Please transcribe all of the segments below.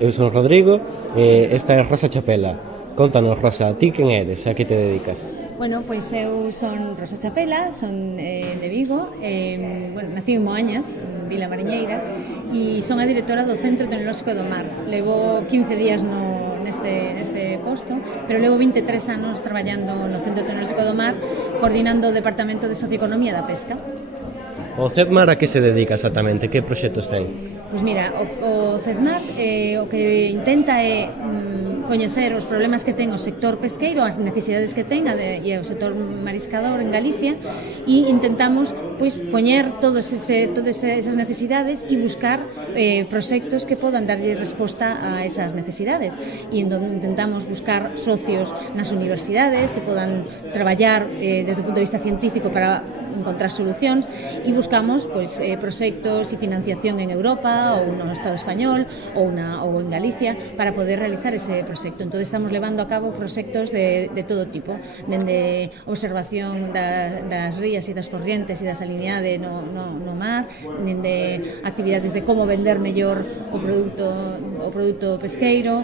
Eu son Rodrigo e esta é Rosa Chapela. Contanos, Rosa, ti quen eres e a que te dedicas? Bueno, pois eu son Rosa Chapela, son de Vigo, nací en Moaña, en Vila Mariñeira, e son a directora do Centro Tecnolóxico do Mar. Levo 15 días neste posto, pero levo 23 anos traballando no Centro Tecnolóxico do Mar, coordinando o Departamento de Socioeconomía da Pesca. O CEDMAR a que se dedica exactamente? Que proxectos ten? Pois mira, o CEDMAR o que intenta é coñecer os problemas que ten o sector pesqueiro, as necesidades que ten e o sector mariscador en Galicia, e intentamos poñer todas esas necesidades e buscar proxectos que podan darlle resposta a esas necesidades, e intentamos buscar socios nas universidades que podan traballar desde o punto de vista científico para encontrar solucións, e buscamos proxectos e financiación en Europa ou no Estado español ou en Galicia para poder realizar ese proxecto. Entón estamos levando a cabo proxectos de todo tipo, dende observación das rías e das corrientes e da salinidade no mar, dende actividades de como vender mellor o produto pesqueiro.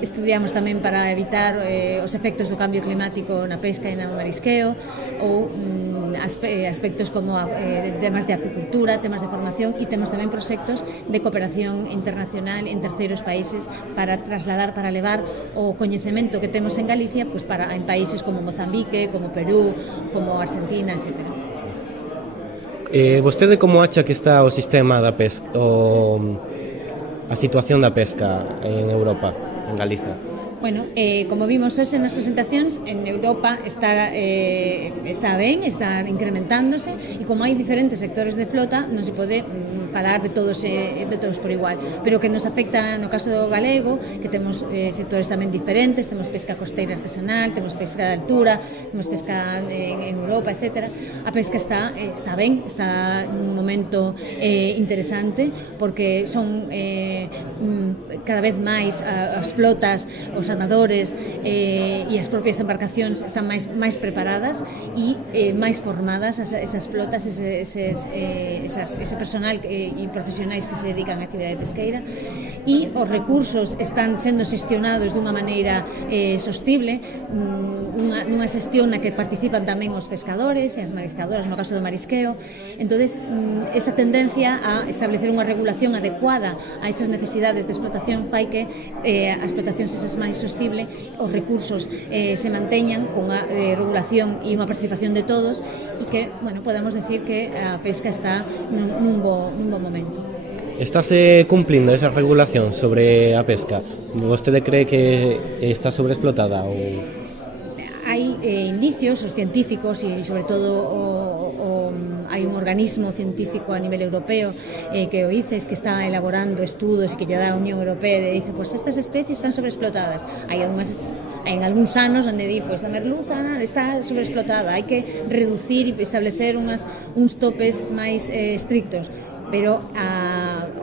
Estudiamos tamén para evitar os efectos do cambio climático na pesca e no marisqueo, ou aspectos como temas de acuicultura, temas de formación, e temos tamén proxectos de cooperación internacional en terceiros países para trasladar, para levar o coñecemento que temos en Galicia en países como Mozambique, como Perú, como Argentina, etc. Vostede como acha que está o sistema da pesca, a situación da pesca en Europa, en Galicia? Bueno, como vimos hoxe nas presentacións, en Europa está ben, está incrementándose, e como hai diferentes sectores de flota, non se pode falar de todos por igual, pero que nos afecta no caso galego, que temos sectores tamén diferentes, temos pesca costeira artesanal, temos pesca de altura, temos pesca en Europa, etc. A pesca está ben, está nun momento interesante, porque son cada vez máis as flotas, os armadores e as propias embarcacións están máis preparadas e máis formadas, esas flotas, ese personal e profesionais que se dedican á actividade pesqueira, e os recursos están sendo xestionados dunha maneira sostible, nunha xestión na que participan tamén os pescadores e as mariscadoras, no caso do marisqueo. Entonces, esa tendencia a establecer unha regulación adecuada a estas necesidades de explotación fai que a explotación sexa máis sostible, os recursos se manteñan con a regulación e unha participación de todos, e que, podemos decir que a pesca está nun bo momento. Estáse cumplindo esa regulación sobre a pesca? Vostede cree que está sobreexplotada ou... Hai indicios, os científicos, e sobre todo hai un organismo científico a nivel europeo que o ICES, que está elaborando estudos e que lle dá a Unión Europea, e dice, estas especies están sobreexplotadas. Hai algúns anos onde di, a merluza está sobreexplotada, hai que reducir e establecer uns topes máis estrictos, pero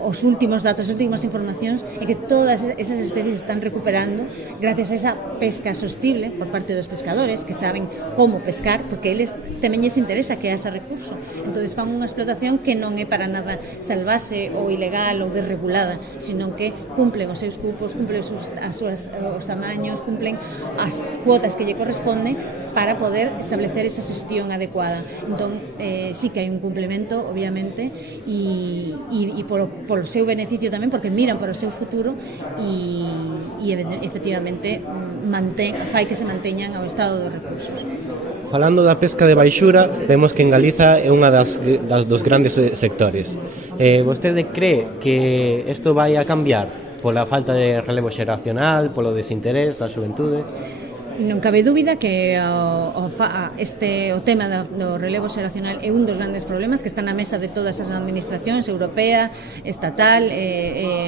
os últimos datos, as últimas informacións é que todas esas especies están recuperando gracias a esa pesca sostible por parte dos pescadores, que saben como pescar, porque eles tamén lles interesa que haxa recurso. Entón fan unha explotación que non é para nada salvaxe ou ilegal ou desregulada, sino que cumplen os seus cupos, cumplen os tamaños, cumplen as cuotas que lle corresponden para poder establecer esa xestión adecuada. Entón, sí que hai un complemento, obviamente, e polo seu beneficio tamén, porque miran para o seu futuro e efectivamente fai que se manteñan ao estado dos recursos. Falando da pesca de baixura, vemos que en Galiza é unha dos grandes sectores. Vostede cree que isto vai a cambiar pola falta de relevo xeracional, polo desinterés da xuventude? Non cabe dúbida que o tema do relevo xeracional é un dos grandes problemas que está na mesa de todas as administracións, europea, estatal,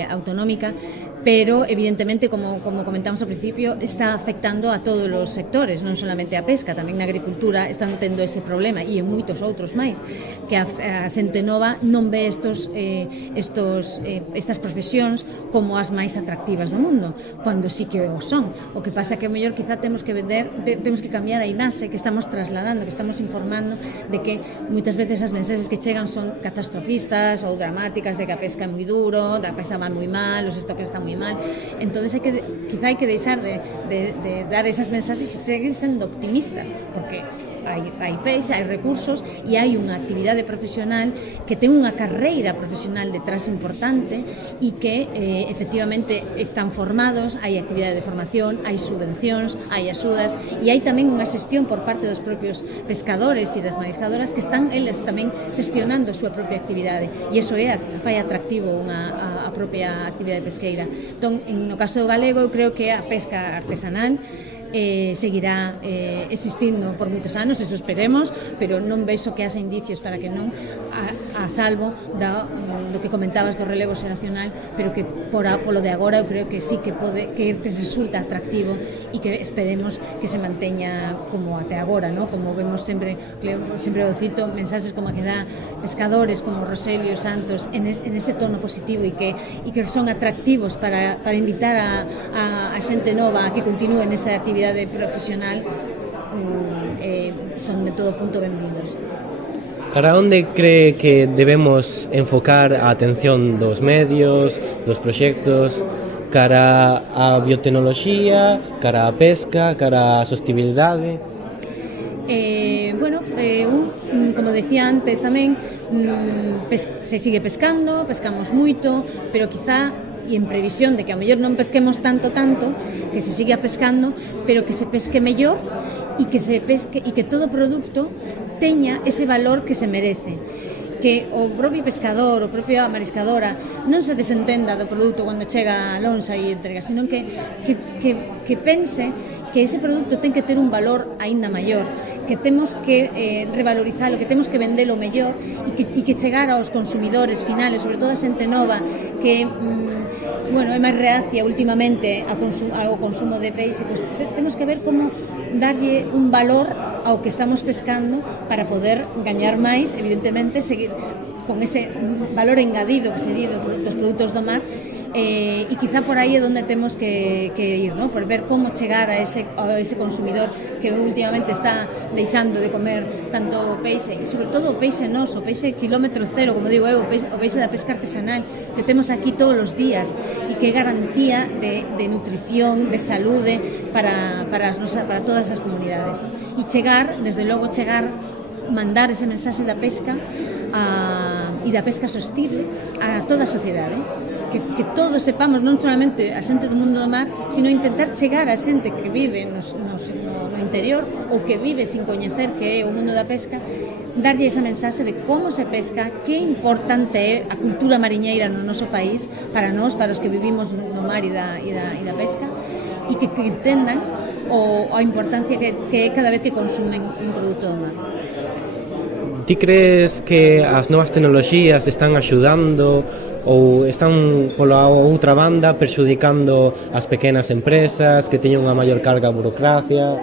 autonómica, pero evidentemente, como comentamos ao principio, está afectando a todos os sectores, non solamente a pesca, tamén na agricultura están tendo ese problema, e en moitos outros máis, que a xente nova non ve estas profesións como as máis atractivas do mundo, cando sí que o son. O que pasa que, mellor, quizá temos temos que vender, temos que cambiar a imaxe que estamos trasladando, que estamos informando de que moitas veces as mensaxes que chegan son catastrofistas ou dramáticas, de que a pesca é moi duro, da pesca va moi mal, os estoques están moi mal. Entonces quizá hai que deixar de dar esas mensaxes e seguir sendo optimistas, porque hai peixe, hai recursos e hai unha actividade profesional que ten unha carreira profesional detrás importante e que efectivamente están formados, hai actividade de formación, hai subvencións, hai axudas e hai tamén unha xestión por parte dos propios pescadores e das mariscadoras que están eles tamén xestionando a súa propia actividade e iso fai atractivo a propia actividade pesqueira. Entón, no caso galego, eu creo que a pesca artesanal seguirá existindo por moitos anos, eso esperemos, pero non vexo que haxa indicios para que non, a salvo do que comentabas do relevo xeracional, pero que polo de agora eu creo que sí que resulta atractivo e que esperemos que se manteña como até agora, ¿no? Como vemos sempre o cito, mensaxes como a que dá pescadores como Roselio Santos en ese tono positivo e que son atractivos para invitar a xente nova a que continúe nesa actividade profesional, son de todo punto benvidos. Cara onde cree que debemos enfocar a atención dos medios, dos proxectos, cara a biotecnoloxía, cara a pesca, cara a sostenibilidade? Como decía antes tamén, se sigue pescamos moito, pero quizá e en previsión de que a mellor non pesquemos tanto, que se siga pescando, pero que se pesque mellor e que se pesque e que todo produto teña ese valor que se merece, que o propio pescador, o propio mariscadora non se desentenda do produto cando chega a lonxa e entrega, sino que pense que ese produto ten que ter un valor aínda maior, que temos que revalorizalo, que temos que vendelo mellor e que chegar aos consumidores finales, sobre todo a xente nova que é máis reacia últimamente ao consumo de peixe, pues temos que ver como darlle un valor ao que estamos pescando para poder gañar máis, evidentemente, seguir con ese valor engadido que se di dos produtos do mar, e quizá por aí é onde temos que ir, ¿no? Por ver como chegar a ese consumidor que últimamente está deixando de comer tanto peixe, e sobre todo o peixe noso, o peixe quilómetro cero, como digo eu, o peixe da pesca artesanal que temos aquí todos os días e que é garantía de nutrición, de saúde para todas as comunidades, ¿no? E desde logo mandar ese mensaxe da pesca e da pesca sostible a toda a sociedade, que todos sepamos, non solamente a xente do mundo do mar, sino intentar chegar a xente que vive no interior ou que vive sin coñecer que é o mundo da pesca, darlle esa mensaxe de como se pesca, que importante é a cultura mariñeira no noso país, para nós, para os que vivimos no mar e da pesca, e que entendan a importancia que é cada vez que consumen un produto do mar. Ti crees que as novas tecnoloxías están axudando ou están pola outra banda perxudicando as pequenas empresas que teñen unha maior carga de burocracia?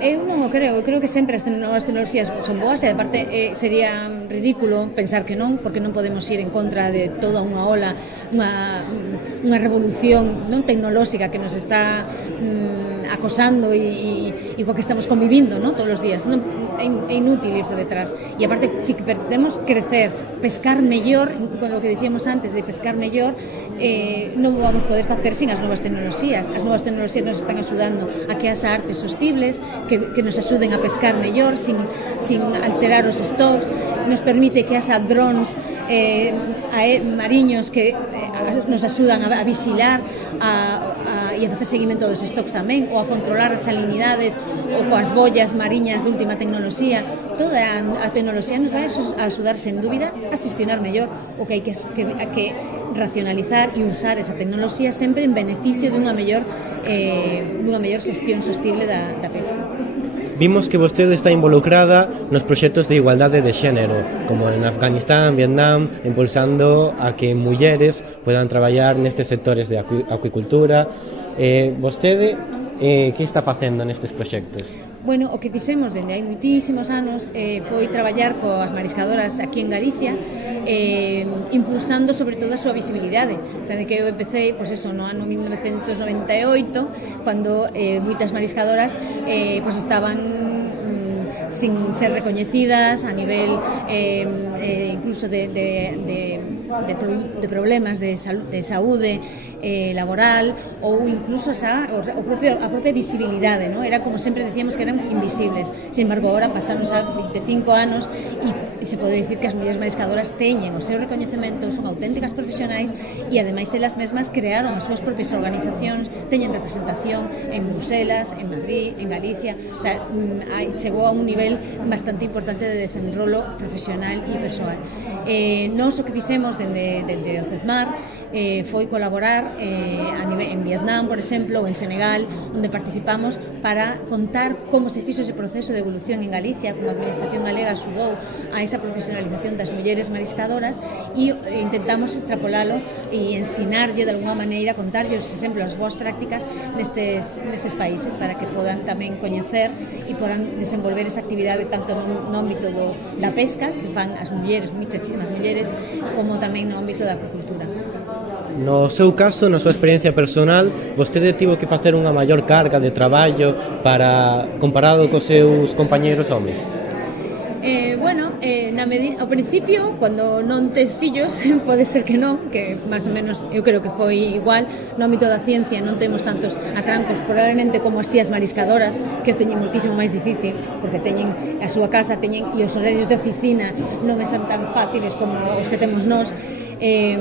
Eu non o creo, eu creo que sempre as novas tecnoloxías son boas e, aparte, sería ridículo pensar que non, porque non podemos ir en contra de toda unha ola, unha revolución non tecnolóxica que nos está acosando e co que estamos convivindo, non, todos os días. Non, é inútil ir por detrás. E, aparte, si queremos crecer, pescar mellor, con lo que dicíamos antes de pescar mellor, non vamos poder facer sin as novas tecnoloxías. As novas tecnoloxías nos están axudando a que haxa artes sostibles, que nos axuden a pescar mellor sin alterar os stocks, nos permite que haxa drones mariños que nos axudan a vigilar e a facer seguimento dos stocks tamén, ou a controlar as salinidades ou coas bollas mariñas de última tecnoloxía. Toda a tecnoloxía nos vai a axudar sen dúbida a xestionar mellor, o que hai que racionalizar e usar esa tecnoloxía sempre en beneficio dunha mellor xestión sostible da pesca. Vimos que vostede está involucrada nos proxectos de igualdade de xénero, como en Afganistán, Vietnam, impulsando a que mulleres podan traballar nestes sectores de acuicultura. Vostede, que está facendo nestes proxectos? Bueno, o que fixemos dende hai moitísimos anos foi traballar coas mariscadoras aquí en Galicia, impulsando sobre todo a súa visibilidade. O sea, de que eu empecé, pois eso, no ano 1998, cando moitas mariscadoras pois estaban sin ser recoñecidas a nivel incluso de problemas de saúde laboral ou incluso a propia visibilidade, ¿no? Era como sempre decíamos que eran invisibles. Sin embargo, agora pasaron xa 25 anos e se pode dicir que as mulleres mariscadoras teñen o seu recoñecemento, son auténticas profesionais e ademais elas mesmas crearon as súas propias organizacións, teñen representación en Bruselas, en Madrid, en Galicia. O sea, chegou a un nivel bastante importante de desenrolo profesional e persoal. Nós o que fixemos dende o CEDMAR foi colaborar en Vietnam, por exemplo, ou en Senegal, onde participamos para contar como se fixo ese proceso de evolución en Galicia, como a Administración galega axudou a esa profesionalización das mulleres mariscadoras e intentamos extrapolalo e ensinarlle de alguna maneira, contarlle os exemplos, as boas prácticas nestes países para que podan tamén coñecer e podan desenvolver esa actividade tanto no ámbito da pesca, que fan as mulleres, moitísimas mulleres, como tamén no ámbito da acuicultura. No seu caso, na súa experiencia personal, vostede tivo que facer unha maior carga de traballo comparado cos seus compañeros homes? Ao principio, cando non tes fillos, pode ser que non, que máis ou menos eu creo que foi igual. No ámbito da ciencia non temos tantos atrancos probablemente como as tías mariscadoras, que teñen moitísimo máis difícil, porque teñen a súa casa, e os horarios de oficina non son tan fáciles como os que temos nós, e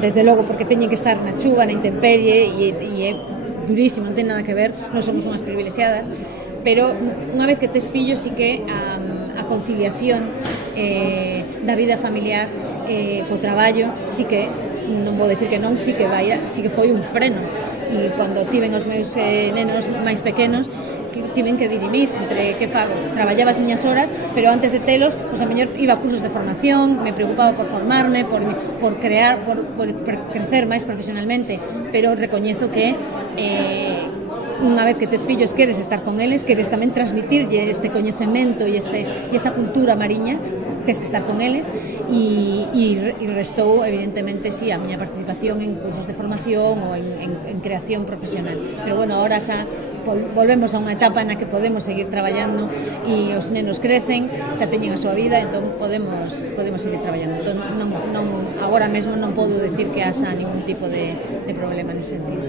desde logo porque teñen que estar na chuva, na intemperie, e é durísimo, non ten nada que ver, non somos unhas privilexiadas, pero unha vez que tes fillos sí que a conciliación da vida familiar co traballo sí que, non vou decir que non, sí que foi un freno. E cando tiven os meus nenos máis pequenos, tiven que dirimir entre que fago. Traballaba as miñas horas, pero antes de telos, pois a mellor iba a cursos de formación, me preocupaba por formarme, por crear, por crecer máis profesionalmente, pero recoñezo que unha vez que tes fillos queres estar con eles, queres tamén transmitirlle este coñecemento e esta cultura mariña, tes que estar con eles, e restou evidentemente sí a miña participación en cursos de formación ou en creación profesional. Pero bueno, ahora xa volvemos a unha etapa na que podemos seguir traballando e os nenos crecen, xa teñen a súa vida, entón podemos seguir traballando. Entón, agora mesmo non podo decir que haxa ningún tipo de problema nese sentido.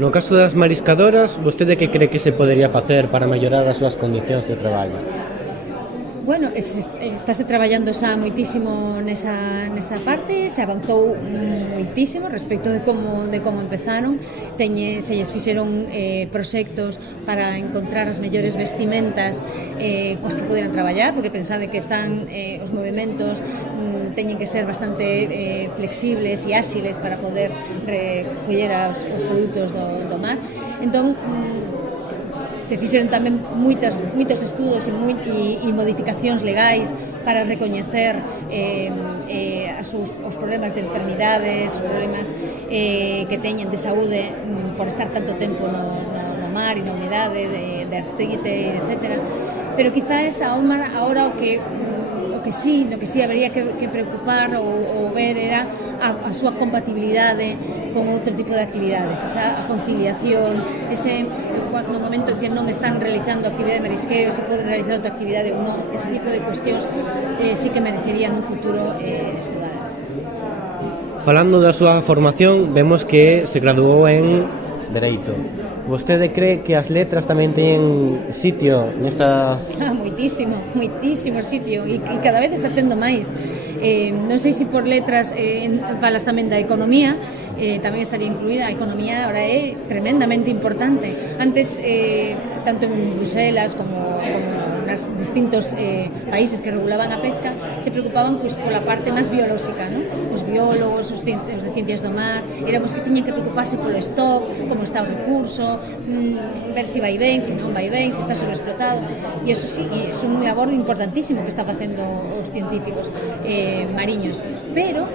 No caso das mariscadoras, vostede que cree que se podería facer para mellorar as súas condicións de traballo? Bueno, estáse traballando xa moitísimo nesa parte, se avanzou moitísimo respecto de como empezaron. Se lles fixeron proxectos para encontrar as mellores vestimentas coas que poderan traballar, porque pensade que están os movimentos teñen que ser bastante flexibles e áxiles para poder recoller os produtos do mar. Entón, se fixeron tamén moitos estudos e modificacións legais para recoñecer os problemas de enfermidades, os problemas que teñen de saúde por estar tanto tempo no mar e na humedade, de artrite, etc. Pero quizás ahora o que sí habería que preocupar ou ver era a súa compatibilidade con outro tipo de actividades, a conciliación, no momento en que non están realizando actividade de marisqueo, se poden realizar outra actividade ou non, ese tipo de cuestións sí que merecerían un futuro estudadas. Falando da súa formación, vemos que se graduou en Dereito. Vostede cree que as letras tamén teñen sitio nestas... Moitísimo sitio, e cada vez está tendo máis. Non sei se por letras falas tamén da economía, tamén estaría incluída. A economía ahora é tremendamente importante. Antes, tanto en Bruselas como nos distintos países que regulaban a pesca, se preocupaban pola parte máis biolóxica, ¿no? Os biólogos, os de ciencias do mar, éramos que tiñen que preocuparse polo stock, como está o recurso, ver se vai ben, se non vai ben, se está sobreexplotado, e eso sí, é un labor importantísimo que está facendo os científicos mariños, pero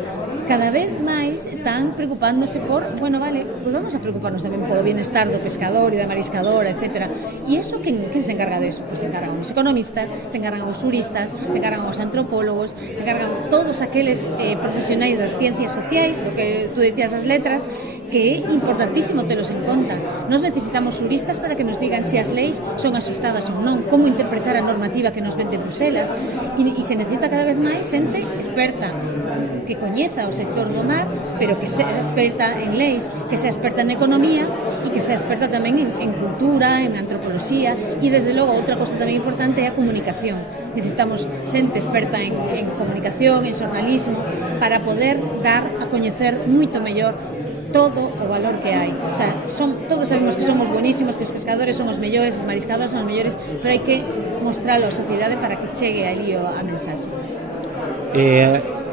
cada vez máis están preocupándose por, bueno, vale, pues vamos a preocuparnos tamén polo bienestar do pescador e da mariscadora, etc. E iso, quen se encarga de eso? Pues se encargan os economistas, se encargan os juristas, se encargan os antropólogos, se encargan todos aqueles profesionais das ciencias sociais, do que tú decías as letras, que é importantísimo telos en conta. Nos necesitamos juristas para que nos digan se as leis son asustadas ou non, como interpretar a normativa que nos ven de Bruselas, e se necesita cada vez máis xente experta, que coñeza o sector do mar, pero que sea experta en leis, que sea experta en economía e que sea experta tamén en cultura, en antropoloxía, e desde logo outra cosa tamén importante é a comunicación. Necesitamos xente experta en comunicación, en xornalismo, para poder dar a coñecer moito mellor todo o valor que hai. O sea, todos sabemos que somos buenísimos, que os pescadores son os mellores, as mariscadoras son os mellores, pero hai que mostralo á sociedade para que chegue ali a mensaxe.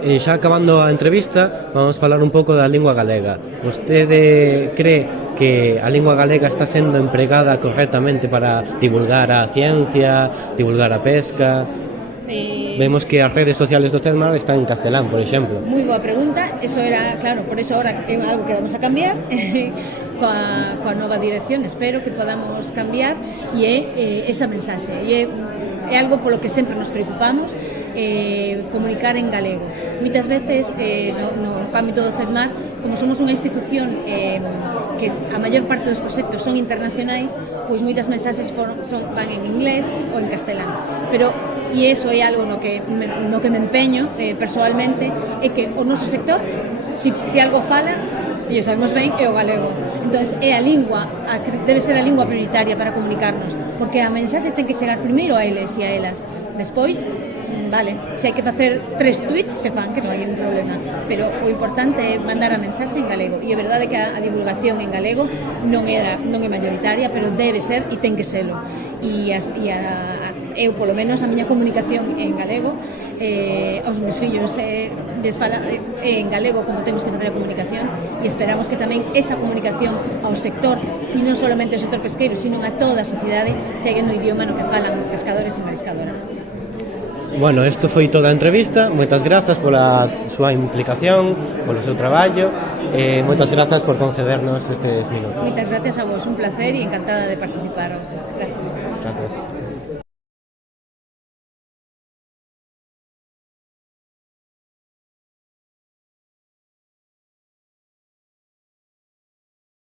Xa acabando a entrevista, vamos falar un pouco da lingua galega. Vostede cree que a lingua galega está sendo empregada correctamente para divulgar a ciencia, divulgar a pesca? Vemos que as redes sociales do CEDMAR están en castelán, por exemplo. Moi boa pregunta, eso era, claro, por eso ahora é algo que vamos a cambiar coa nova dirección, espero que podamos cambiar, e é esa mensaxe, e é algo polo que sempre nos preocupamos, comunicar en galego. Moitas veces no ámbito do CEDMAR, como somos unha institución que a maior parte dos proxectos son internacionais, pois moitas mensaxes van en inglés ou en castelán, pero e iso é algo no que me empeño persoalmente, é que o noso sector, se algo fala, e sabemos ben, é o galego. Entón, é a lingua, debe ser a lingua prioritaria para comunicarnos, porque a mensaxe ten que chegar primeiro a eles e a elas. Despois, vale, se hai que facer 3 tweets, se fan, que non hai un problema, pero o importante é mandar a mensaxe en galego, e é verdade que a divulgación en galego non é maioritaria, pero debe ser e ten que selo. Eu, polo menos, a miña comunicación en galego, aos meus fillos en galego, como temos que facer a comunicación, e esperamos que tamén esa comunicación ao sector, e non solamente ao sector pesqueiro, sino a toda a sociedade, chegue no idioma no que falan pescadores e mariscadoras. Bueno, isto foi toda a entrevista. Moitas grazas pola súa implicación, polo seu traballo, e moitas grazas por concedernos estes minutos. Moitas gracias a vos, un placer e encantada de participar. Gracias. Gracias.